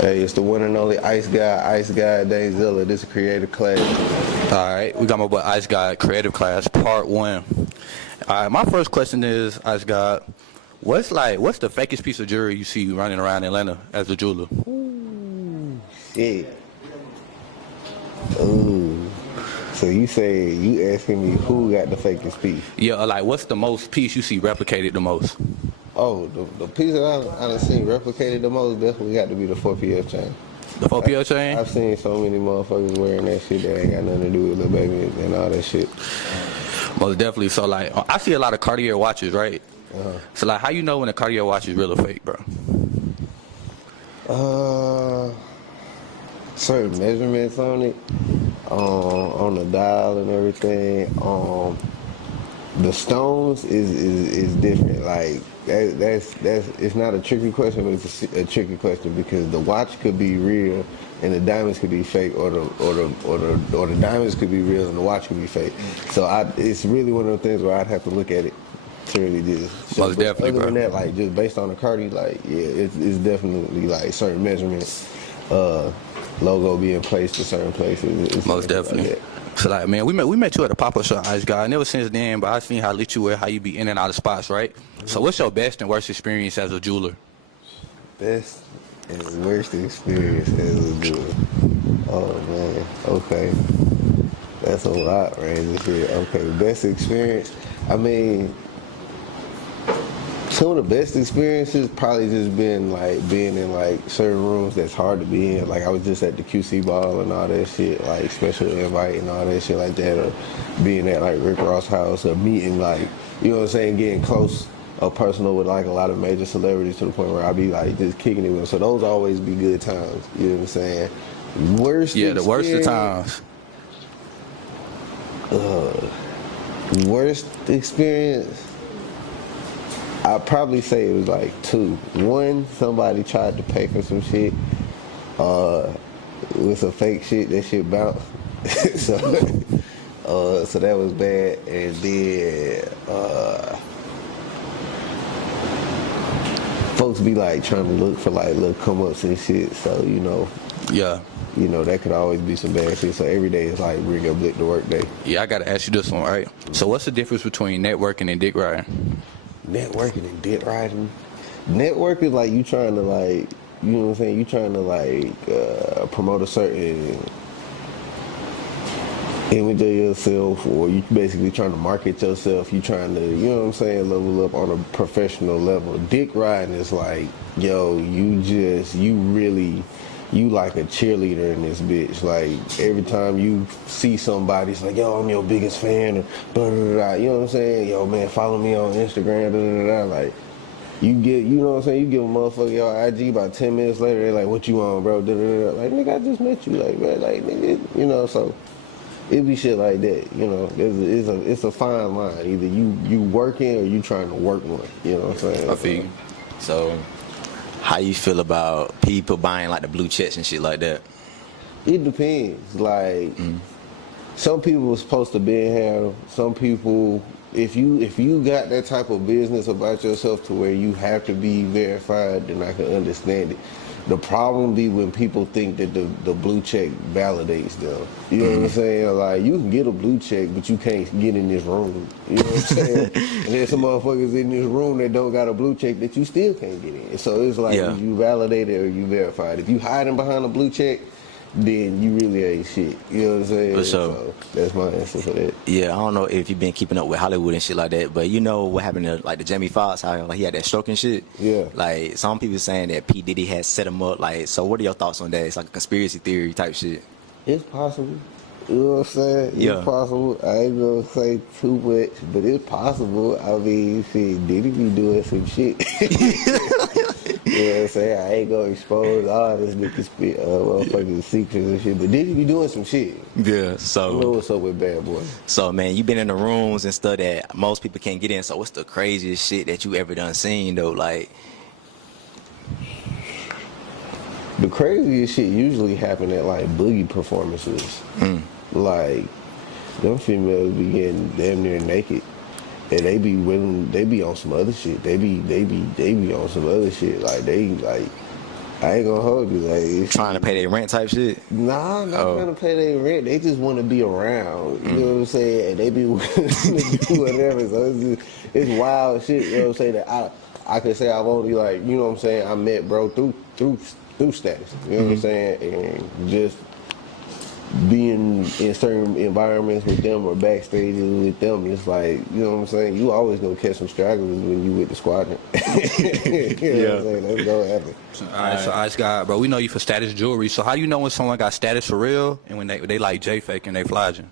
Hey, it's the one and only Ice God Dankzilla. This is creative class. All right, we got my boy Ice God Creative Class Part 1. All right, my first question is, Ice God, what's the fakest piece of jewelry you see running around Atlanta as a jeweler? Ooh, shit. Ooh. So you asking me who got the fakest piece? Yeah, like what's the most piece you see replicated the most? Oh, the piece that I done seen replicated the most definitely got to be the 4PL chain. The 4PL chain? I've seen so many motherfuckers wearing that shit that ain't got nothing to do with Lil Baby and all that shit. Most definitely. So like, I see a lot of Cartier watches, right? So like, how you know when a Cartier watch is real or fake, bro? Certain measurements on it, on the dial and everything. The stones is different. Like that's it's not a tricky question, but it's a tricky question because the watch could be real and the diamonds could be fake, or the diamonds could be real and the watch could be fake. So it's really one of the things where I'd have to look at it to really just. Most definitely, other bro. than that, like just based on the Cardi, like yeah, it's definitely like certain measurements, logo being placed in certain places. It's Most definitely. Like So like, man, we met you at a pop-up shop, Ice God. And ever since then, but I seen how lit you were, how you be in and out of spots, right? So what's your best and worst experience as a jeweler? Best and worst experience as a jeweler. Oh man, okay. That's a lot, right? Okay, best experience. I mean, some of the best experiences probably just been like being in like certain rooms that's hard to be in. Like I was just at the QC ball and all that shit, like special invite and all that shit like that, or being at like Rick Ross house, or meeting like, you know what I'm saying, getting close or personal with like a lot of major celebrities to the point where I be like just kicking it with them. So those always be good times. You know what I'm saying? Worst Yeah, the worst of experience, times. Worst experience, I'd probably say it was like two. One, somebody tried to pay for some shit with some fake shit. That shit bounced. So that was bad. And then folks be like trying to look for like little come ups and shit. So Yeah. That could always be some bad shit. So every day is like bring up the work day. Yeah, I gotta ask you this one, right? So what's the difference between networking and dick riding? Networking and dick riding. Networking, like you trying to like, you know what I'm saying? You trying to like promote a certain image of yourself, or you basically trying to market yourself. You trying to, you know what I'm saying, level up on a professional level. Dick riding is like, yo, you like a cheerleader in this bitch. Like every time you see somebody, it's like, yo, I'm your biggest fan, or blah, blah, blah. You know what I'm saying? Yo, man, follow me on Instagram. Blah, blah, blah. Like you know what I'm saying? You give a motherfucker your IG, about 10 minutes later, they're like, what you on, bro? Blah, blah, blah. Like, nigga, I just met you. Like, man, like, nigga, so it be shit like that. It's a fine line. Either you working or you trying to work one. You know what I'm saying? I feel you. So, how you feel about people buying like the blue checks and shit like that? It depends. Like some people are supposed to be in here. Some people, if you got that type of business about yourself to where you have to be verified, then I can understand it. The problem be when people think that the blue check validates them. You know what I'm saying? Like, you can get a blue check, but you can't get in this room. You know what I'm saying? And there's some motherfuckers in this room that don't got a blue check that you still can't get in. So it's like, you validated or you verified. If you hiding behind a blue check, then you really ain't shit. You know what I'm saying? For sure. So that's my answer for that. Yeah, I don't know if you've been keeping up with Hollywood and shit like that, but you know what happened to like the Jamie Foxx, how like, he had that stroke and shit. Yeah. Like some people saying that P Diddy had set him up. Like, so what are your thoughts on that? It's like a conspiracy theory type shit. It's possible. You know what I'm saying? Yeah. It's possible. I ain't gonna say too much, but it's possible. I mean, shit, Diddy be doing some shit. You know what I'm saying? I ain't gonna expose all this niggas motherfucking secrets and shit, but Diddy be doing some shit. Yeah. So You know what's up with Bad Boy? So man, you been in the rooms and stuff that most people can't get in. So what's the craziest shit that you ever done seen though? Like, The craziest shit usually happen at like boogie performances. Like, them females be getting damn near naked. And they be on some other shit. They be on some other shit. Like I ain't gonna hold you. Like, Trying to pay their rent type shit. nah, not trying to pay their rent. They just want to be around. You know what I'm saying? And they be willing to do whatever. So it's wild shit. You know what I'm saying? That I could say I've only like, you know what I'm saying? I met bro through status. You know what I'm saying? And just being in certain environments with them or backstages with them, it's like, you know what I'm saying? You always gonna catch some stragglers when you with the squadron. You know what I'm saying? That's gonna happen. All right, so Ice God, bro, we know you for status jewelry. So how do you know when someone got status for real and when they like J fake and they flogging?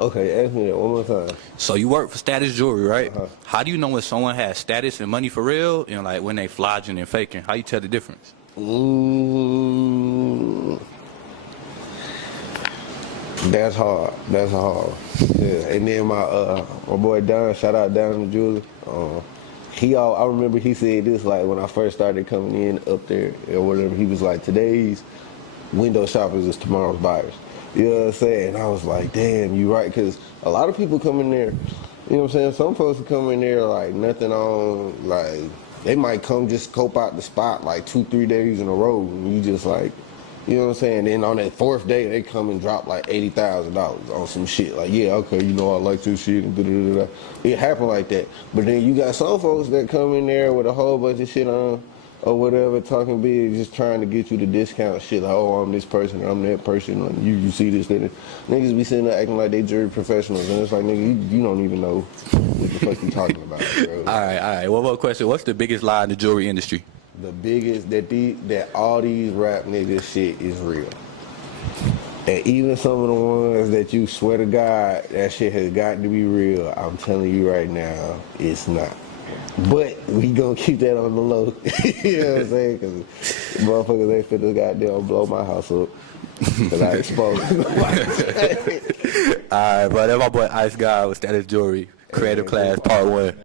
Okay, ask me that one more time. So you work for status jewelry, right? Uh-huh. How do you know when someone has status and money for real and like when they flogging and faking? How you tell the difference? That's hard. That's hard. Yeah. And then my boy Don, shout out Don the jeweler. I remember he said this like when I first started coming in up there or whatever. He was like, today's window shoppers is tomorrow's buyers. You know what I'm saying? And I was like, damn, you right, because a lot of people come in there. You know what I'm saying? Some folks come in there like nothing on, like they might come just scope out the spot like 2-3 days in a row, and you just like. You know what I'm saying? Then on that fourth day, they come and drop like $80,000 on some shit. Like, yeah, okay, you know, I like this shit. And da-da-da-da. It happened like that. But then you got some folks that come in there with a whole bunch of shit on or whatever, talking big, just trying to get you to discount shit. Like, oh, I'm this person, I'm that person. Like, you see this, that. Niggas be sitting there acting like they jury professionals. And it's like, nigga, you don't even know what the fuck you talking about, bro. All right. One more question. What's the biggest lie in the jewelry industry? The biggest that all these rap niggas shit is real. And even some of the ones that you swear to God that shit has got to be real, I'm telling you right now, it's not. But we gonna keep that on the low. You know what I'm saying? Because motherfuckers ain't finna goddamn blow my house up. Because I exposed All right, bro. That's my boy Ice God with Status Jewelry, Creative Class Part 1.